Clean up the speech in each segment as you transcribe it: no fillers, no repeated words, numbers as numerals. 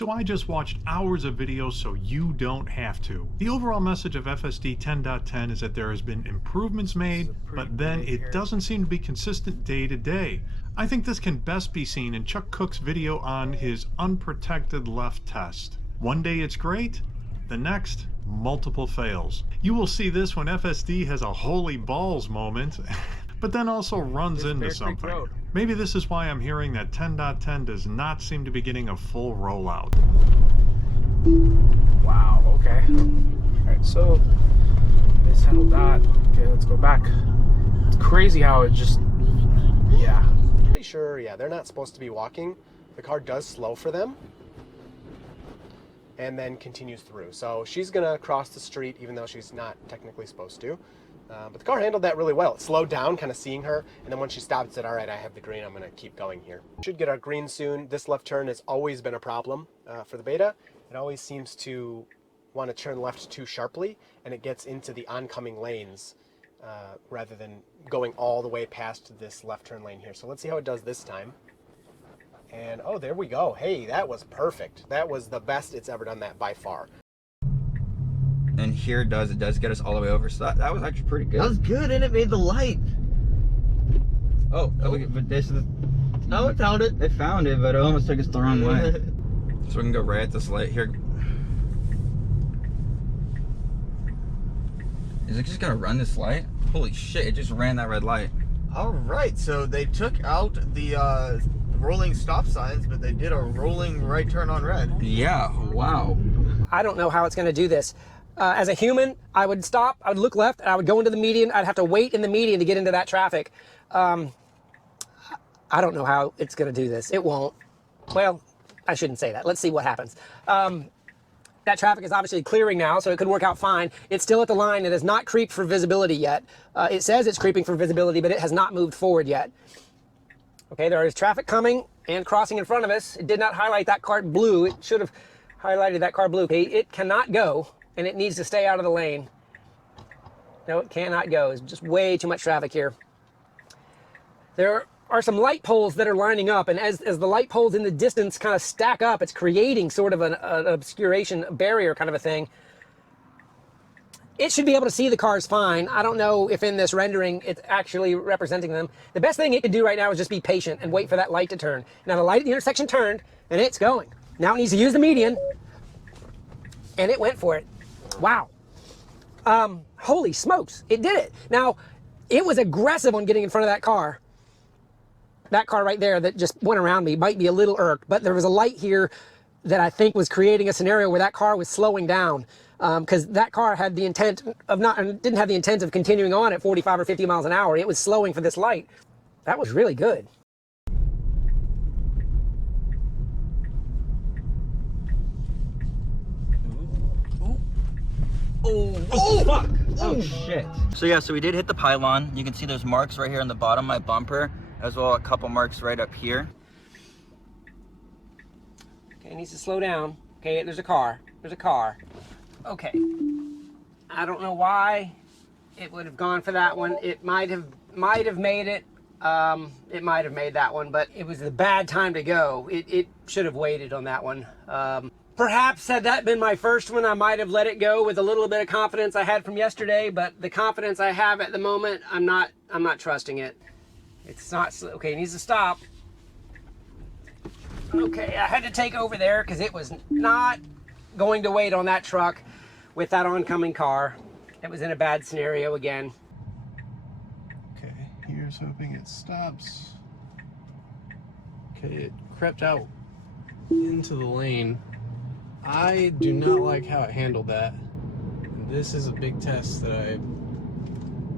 so I just watched hours of videos so you don't have to. The overall message of FSD 10.10 is that there has been improvements made, but then it doesn't seem to be consistent day to day. I think this can best be seen in Chuck Cook's video on his unprotected left test. One day it's great, the next, multiple fails. You will see this when FSD has a holy balls moment, but then also runs into something. Maybe this is why I'm hearing that 10.10 does not seem to be getting a full rollout. Wow, okay. Alright, so mishandled that. Okay, let's go back. It's crazy how it just, yeah. Pretty sure, yeah, they're not supposed to be walking. The car does slow for them and then continues through. So she's gonna cross the street even though she's not technically supposed to. But the car handled that really well. It slowed down, kind of seeing her, and then when she stopped, it said, all right, I have the green, I'm gonna keep going here. Should get our green soon. This left turn has always been a problem for the Beta. It always seems to want to turn left too sharply, and it gets into the oncoming lanes rather than going all the way past this left turn lane here. So let's see how it does this time. And oh, there we go. Hey, that was perfect. That was the best it's ever done that by far. And here it does get us all the way over, so that was actually pretty good. That was good, and it made the light. Oh, but this is... Oh, it found it. It found it, but it almost took us the wrong way. So we can go right at this light here. Is it just gonna run this light? Holy shit, it just ran that red light. All right, so they took out the rolling stop signs, but they did a rolling right turn on red. Yeah, wow. I don't know how it's going to do this. As a human, I would stop, I would look left, and I would go into the median. I'd have to wait in the median to get into that traffic. I don't know how it's going to do this. It won't. Well, I shouldn't say that. Let's see what happens. That traffic is obviously clearing now, so it could work out fine. It's still at the line. It has not creeped for visibility yet. It says it's creeping for visibility, but it has not moved forward yet. Okay, there is traffic coming and crossing in front of us. It did not highlight that car blue. It should have highlighted that car blue. Okay, it cannot go, and it needs to stay out of the lane. No, it cannot go. There's just way too much traffic here. There are some light poles that are lining up, and as the light poles in the distance kind of stack up, it's creating sort of an obscuration barrier kind of a thing. It should be able to see the cars fine. I don't know if in this rendering it's actually representing them. The best thing it could do right now is just be patient and wait for that light to turn. Now the light at the intersection turned, and it's going. Now it needs to use the median, and it went for it. Wow. Holy smokes, it did it. Now, it was aggressive on getting in front of that car. That car right there that just went around me might be a little irked, but there was a light here that I think was creating a scenario where that car was slowing down. Because that car had the intent of didn't have the intent of continuing on at 45 or 50 miles an hour. It was slowing for this light. That was really good. Oh, fuck! Oh, shit. So yeah, so we did hit the pylon. You can see there's marks right here on the bottom of my bumper, as well as a couple marks right up here. Okay, it needs to slow down. Okay, there's a car. There's a car. Okay. I don't know why it would have gone for that one. It might have made it. It might have made that one, but it was a bad time to go. It should have waited on that one. Perhaps had that been my first one, I might have let it go with a little bit of confidence I had from yesterday, but the confidence I have at the moment, I'm not trusting it. It's not, okay, it needs to stop. Okay, I had to take over there because it was not going to wait on that truck with that oncoming car. It was in a bad scenario again. Okay, here's hoping it stops. Okay, it crept out into the lane. I do not like how it handled that. And this is a big test that I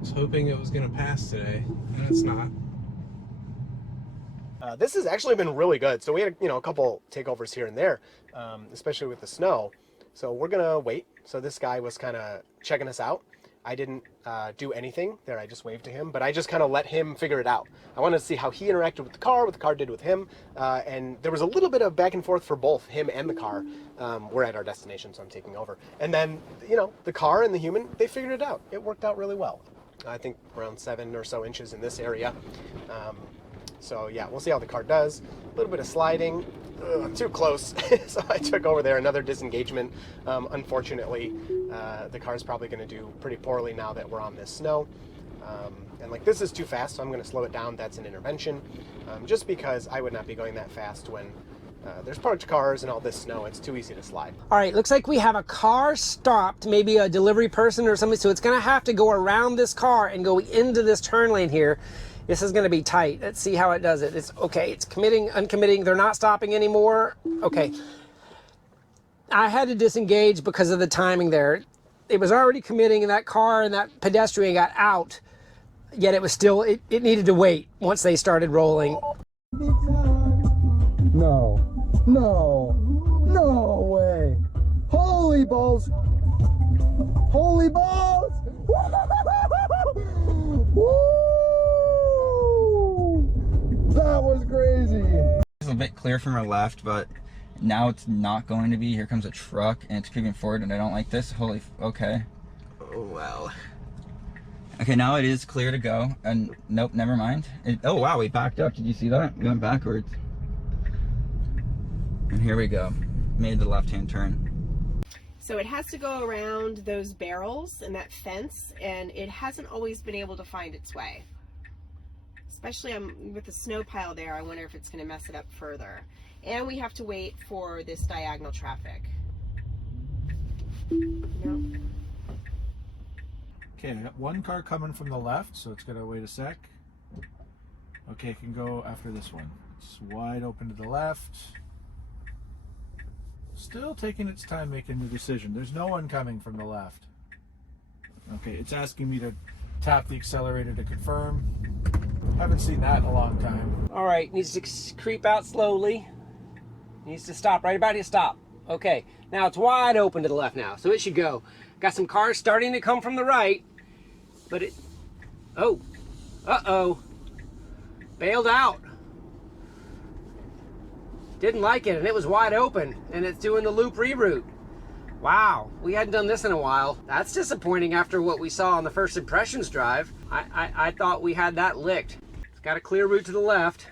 was hoping it was going to pass today, and it's not. This has actually been really good. So we had, a couple takeovers here and there, especially with the snow. So we're gonna wait. So this guy was kind of checking us out. I didn't do anything there. I just waved to him, but I just kind of let him figure it out. I wanted to see how he interacted with the car, what the car did with him, and there was a little bit of back and forth for both him and the car. We're at our destination, so I'm taking over. And then, the car and the human, they figured it out. It worked out really well. I think around 7 or so inches in this area. So yeah, we'll see how the car does. A little bit of sliding. too close. So I took over there, another disengagement. Unfortunately, the car's probably going to do pretty poorly now that we're on this snow. And like this is too fast, so I'm going to slow it down. That's an intervention. Just because I would not be going that fast when there's parked cars and all this snow. It's too easy to slide. All right, looks like we have a car stopped, maybe a delivery person or something, so it's gonna have to go around this car and go into this turn lane here. This is gonna be tight. Let's see how it does it. It's okay, it's committing, uncommitting, they're not stopping anymore. Okay. I had to disengage because of the timing there. It was already committing and that car and that pedestrian got out, yet it was still, it needed to wait once they started rolling. No, no, no way. Holy balls. Holy balls. Woo! That was crazy. It's a bit clear from our left, but now it's not going to be. Here comes a truck and it's creeping forward and I don't like this. Holy, okay. Oh, wow. Okay, now it is clear to go. And nope, never mind. Oh wow, we backed up. Did you see that? We went backwards. And here we go. Made the left-hand turn. So it has to go around those barrels and that fence, and it hasn't always been able to find its way. Especially with the snow pile there, I wonder if it's going to mess it up further. And we have to wait for this diagonal traffic. No. Okay, I got one car coming from the left, so it's gonna wait a sec. Okay, it can go after this one. It's wide open to the left. Still taking its time making the decision. There's no one coming from the left. Okay, it's asking me to tap the accelerator to confirm. Haven't seen that in a long time. All right, needs to creep out slowly. Needs to stop right about here, stop. Okay, now it's wide open to the left now, so it should go. Got some cars starting to come from the right, but it, oh, uh-oh, bailed out. Didn't like it, and it was wide open, and it's doing the loop reroute. Wow, we hadn't done this in a while. That's disappointing after what we saw on the first impressions drive. I thought we had that licked. It's got a clear route to the left.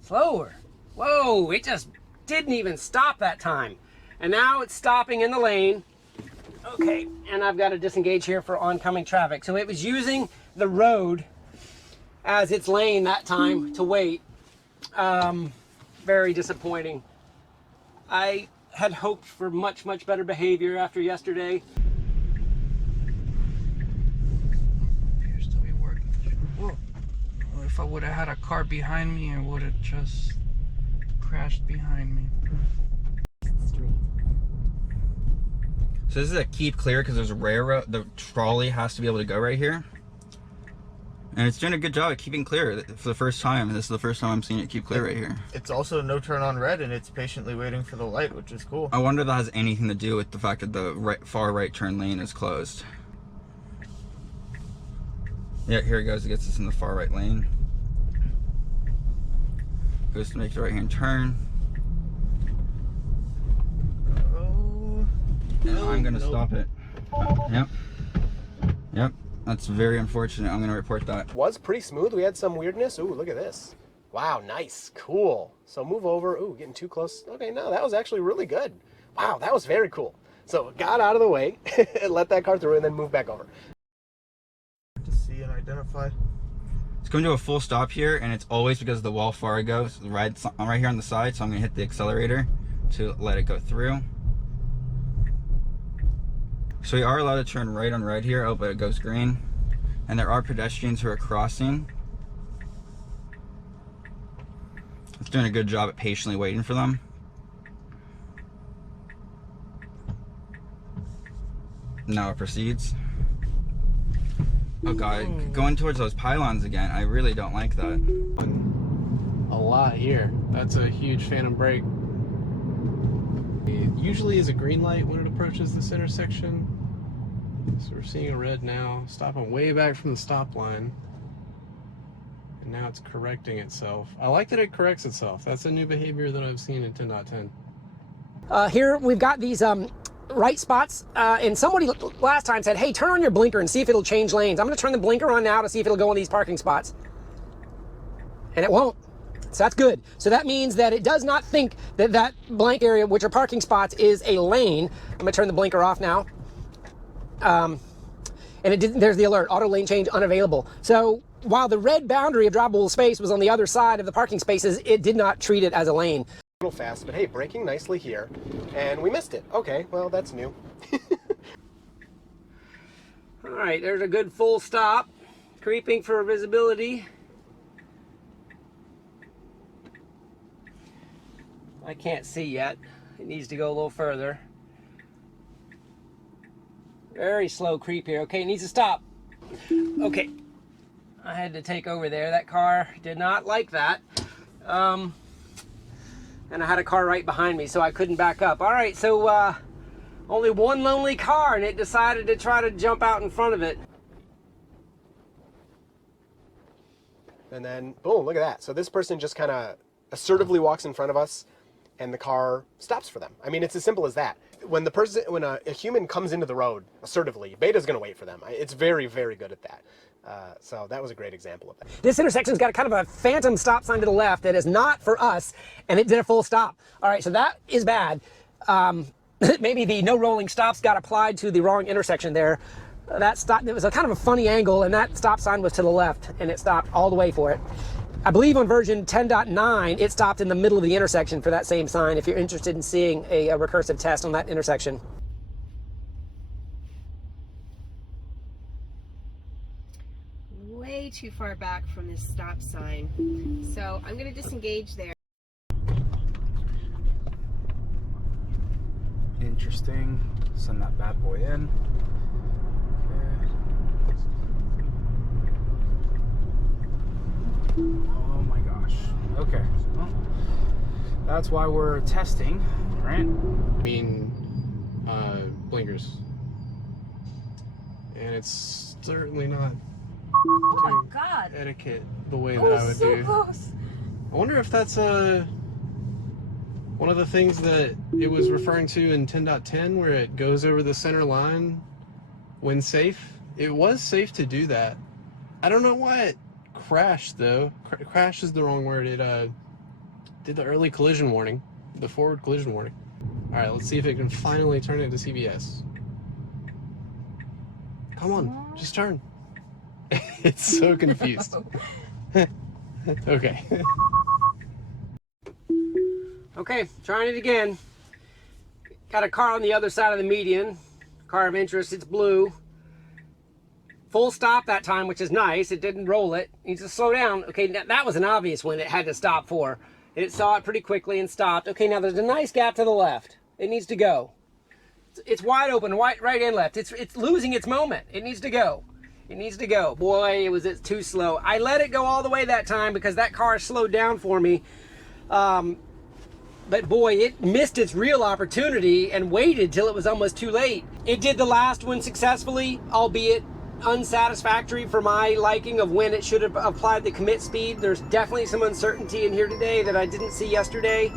Slower. Whoa, it just didn't even stop that time. And now it's stopping in the lane. Okay, and I've got to disengage here for oncoming traffic. So it was using the road as its lane that time to wait. Very disappointing. I had hoped for much, much better behavior after yesterday. Appears to be working. Whoa. Well, if I would have had a car behind me, it would have just crashed behind me. So this is a keep clear because there's a railroad. The trolley has to be able to go right here. And it's doing a good job at keeping clear for the first time. This is the first time I'm seeing it keep clear right here. It's also no turn on red, and it's patiently waiting for the light, which is cool. I wonder if that has anything to do with the fact that the far right turn lane is closed. Yeah, here it goes. It gets us in the far right lane. Goes to make the right hand turn. Oh, And I'm gonna stop it. Yep. Yep. That's very unfortunate. I'm gonna report that. Was pretty smooth. We had some weirdness. Ooh, look at this. Wow, nice, cool. So move over. Ooh, getting too close. Okay, no, that was actually really good. Wow, that was very cool. So got out of the way, let that car through, and then move back over. to see and identify. It's going to a full stop here, and it's always because the wall Fargo right here on the side. So I'm gonna hit the accelerator to let it go through. So we are allowed to turn right on red here. Oh, but it goes green. And there are pedestrians who are crossing. It's doing a good job at patiently waiting for them. Now it proceeds. Oh god, going towards those pylons again. I really don't like that. A lot here. That's a huge phantom brake. It usually is a green light when it approaches this intersection. So we're seeing a red now, stopping way back from the stop line. And now it's correcting itself. I like that it corrects itself. That's a new behavior that I've seen in 10.10. Here we've got these right spots, and somebody last time said, hey, turn on your blinker and see if it'll change lanes. I'm gonna turn the blinker on now to see if it'll go in these parking spots. And it won't. So that's good. So that means that it does not think that that blank area, which are parking spots, is a lane. I'm gonna turn the blinker off now. And it didn't, there's the alert, auto lane change unavailable. So while the red boundary of drivable space was on the other side of the parking spaces, it did not treat it as a lane. A little fast, but hey, braking nicely here, and we missed it. Okay, well, that's new. All right, there's a good full stop. Creeping for visibility. I can't see yet. It needs to go a little further. Very slow creep here. Okay, it needs to stop. Okay, I had to take over there. That car did not like that. And I had a car right behind me, so I couldn't back up. All right, so only one lonely car, and it decided to try to jump out in front of it. And then, boom, look at that. So this person just kind of assertively walks in front of us, and the car stops for them. I mean, it's as simple as that. When a human comes into the road assertively, Beta's going to wait for them. It's very, very good at that. So that was a great example of that. This intersection's got kind of a phantom stop sign to the left that is not for us, and it did a full stop. All right, so that is bad. Maybe the no rolling stops got applied to the wrong intersection there. That stop, it was a kind of a funny angle, and that stop sign was to the left, and it stopped all the way for it. I believe on version 10.9, it stopped in the middle of the intersection for that same sign, if you're interested in seeing a recursive test on that intersection. Way too far back from this stop sign. So I'm going to disengage there. Interesting. Send that bad boy in. Oh my gosh. Okay. Well, that's why we're testing, right? I mean, blinkers. And it's certainly not Oh my god. etiquette the way that I would so do. Close. I wonder if that's one of the things that it was referring to in 10.10 where it goes over the center line when safe. It was safe to do that. I don't know why it crashed though. Crash is the wrong word. It did the early collision warning, the forward collision warning. All right, let's see if it can finally turn into CBS. Come on, just turn. It's so confused. Okay. Okay, trying it again. Got a car on the other side of the median. Car of interest, it's blue. Full stop that time, which is nice. It didn't roll it. Needs to slow down. Okay, that was an obvious one it had to stop for. It saw it pretty quickly and stopped. Okay, now there's a nice gap to the left. It needs to go. It's wide open, right and left. It's losing its moment. It needs to go. It needs to go. Boy, it's too slow. I let it go all the way that time because that car slowed down for me. But boy, it missed its real opportunity and waited till it was almost too late. It did the last one successfully, albeit unsatisfactory for my liking of when it should have applied the commit speed. There's definitely some uncertainty in here today that I didn't see yesterday.